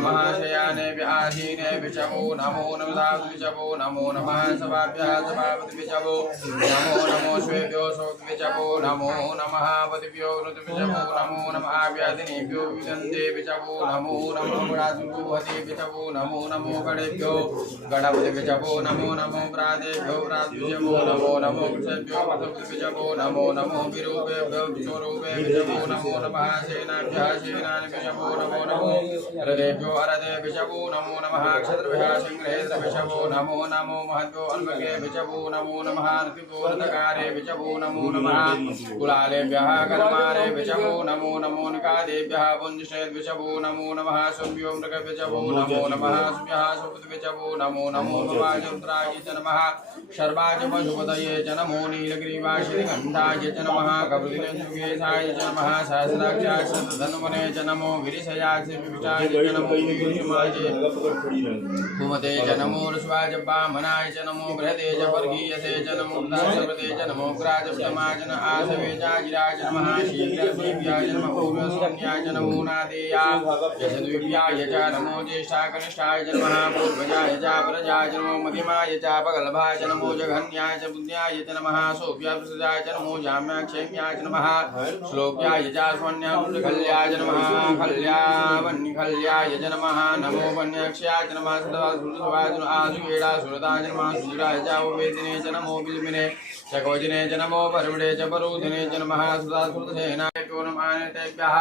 नमः शयाने व्याधीने विचमो नमो नमः विचमो नमो नमः सभाभ्यः सभापति विचमो नमो नमो स्वेभ्यो सोक् विचमो नमो नमः पतिभ्यो ऋत विचमो नमो नमः व्याधिनेभ्यो विदन्ते विचमो नमो नमो गुणासुभूहति विचमो नमो नमो गणेभ्यो गणपति विचमो नमो नमो प्रादेभ्यो प्राद्विजमो नमो नमो वृषभ्यो विचमो नमो नमो विरूपेभ्यो विश्वरूपे विचमो नमो नमः सेनाभ्यः सेनानि विचमो नमो नमो हृदेभ्यो हरदे विचमो नमो नमः क्षत्रभ्यः सिंहेन्द्र विचमो नमो नमो महद्भ्यो अन्वगे विचमो नमो नमः ऋतिपूर्णकारे विचमो नमो नमः कुलालेभ्यः कर्मारे विचमो नमो नमो निकादेभ्यः पुंजसेद् विचमो नमो नमः सुभ्यो मृग विचमो नमो नमः सुभ्यः सुपद विचमो नमो नमो भवाजत्राय च नमः शर्वाज पशुपतये च नमो नीलग्रीवाश्रीगन्धाय च नमः कपिलेन्द्रकेशाय च नमः सहस्राक्षाय धनुमने च नमो गिरिशयाय विविचाय च नमो भूमते च नमो ऋष्वाय वामनाय च नमो बृहते च वर्गीयसे च नमो दासवते च नमो ग्राजस्तमाय च आसवे च गिराय च नमः शीघ्रदेव्याय च नमः पूर्वसंज्ञाय च नमो नादेयाय यशद्विव्याय च नमो ज्येष्ठाय कनिष्ठाय च नमः पूर्वजाय च परजाय च नमो मध्यमाय च पगलभाय च नमो जघन्याय च बुद्ध्याय च नमः सोऽप्याय च नमो जाम्याक्षेम्याय च नमः श्लोक्याय च स्वन्याय च नमः खल्यावन्निखल्याय च नमः नमो वन्याक्ष्याय च नमः सदासुरसुवाय च आसुवेडा सुरताय च नमः सुराय च वेदिने च नमो बिल्मिने चकोजिने च नमो परविडे च परुदिने च नमः सुरसेनाभ्यो नमः तेभ्यः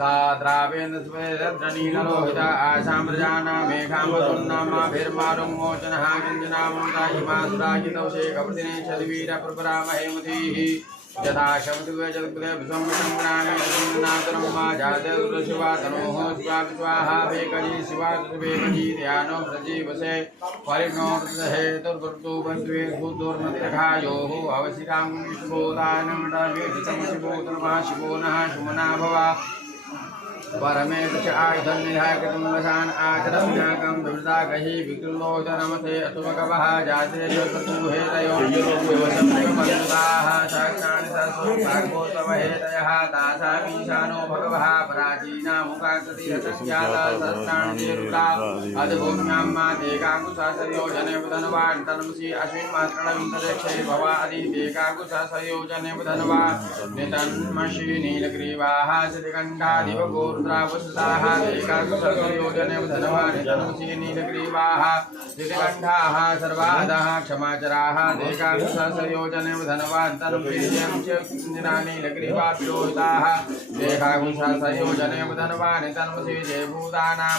दाद्रावेन्द्रस्वेदनीलोहित आसाम्रजाना मेघामसुन्नामाभिर्मारुङ्मोचनः किञ्जनामोदाहिमासुराजितौ शेखप्रतिने चद्वीरप्रपरामहेमधीः यथा शब्दवे जगद्गुदे विसंग्रामे नातरं मा जाते शिवातनोः स्वाहा भेकजी शिवात्वेकजी ध्यानो प्रजीवसे परिणो हेतुर्गुर्तु बन्ध्वे भूतोर्मतिरघायोः अवशिकां विष्णुबोधानमडवे शिवोतर्मा शिवो नः सुमना भवा परमे च आयुधन्निधाय कृतमवसान आचरम्याकं विवृता कहि विकृलोचनमते अतुमकवः जाते यतुहेतयो शिवशब्दमन्ताः सहस्राणि सहस्रोत्तमहेतयः तासामीशानो भगवः पराचीना मुखाकृतिरसंख्याता सहस्राणि निरुता अद्भूम्यां मातेकाकुशासयोजने धनवान् तन्मसि अश्विन्मात्रणविन्दरेक्षे भवा अधिदेकाकुशासयोजने धनवान् नितन्मषि नीलग्रीवाः श्रीकण्ठादिवगोर् रुद्रावसुताः एकाकुशयोजने धनवान् तन्मसि नीलग्रीवाः श्रीकण्ठाः सर्वादाः क्षमाचराः एकाकुशयोजने धनवान् तन्मसि नीलग्रीवा पुरोहिताः एकाकुशयोजने धनवान् तन्मसि जयभूतानां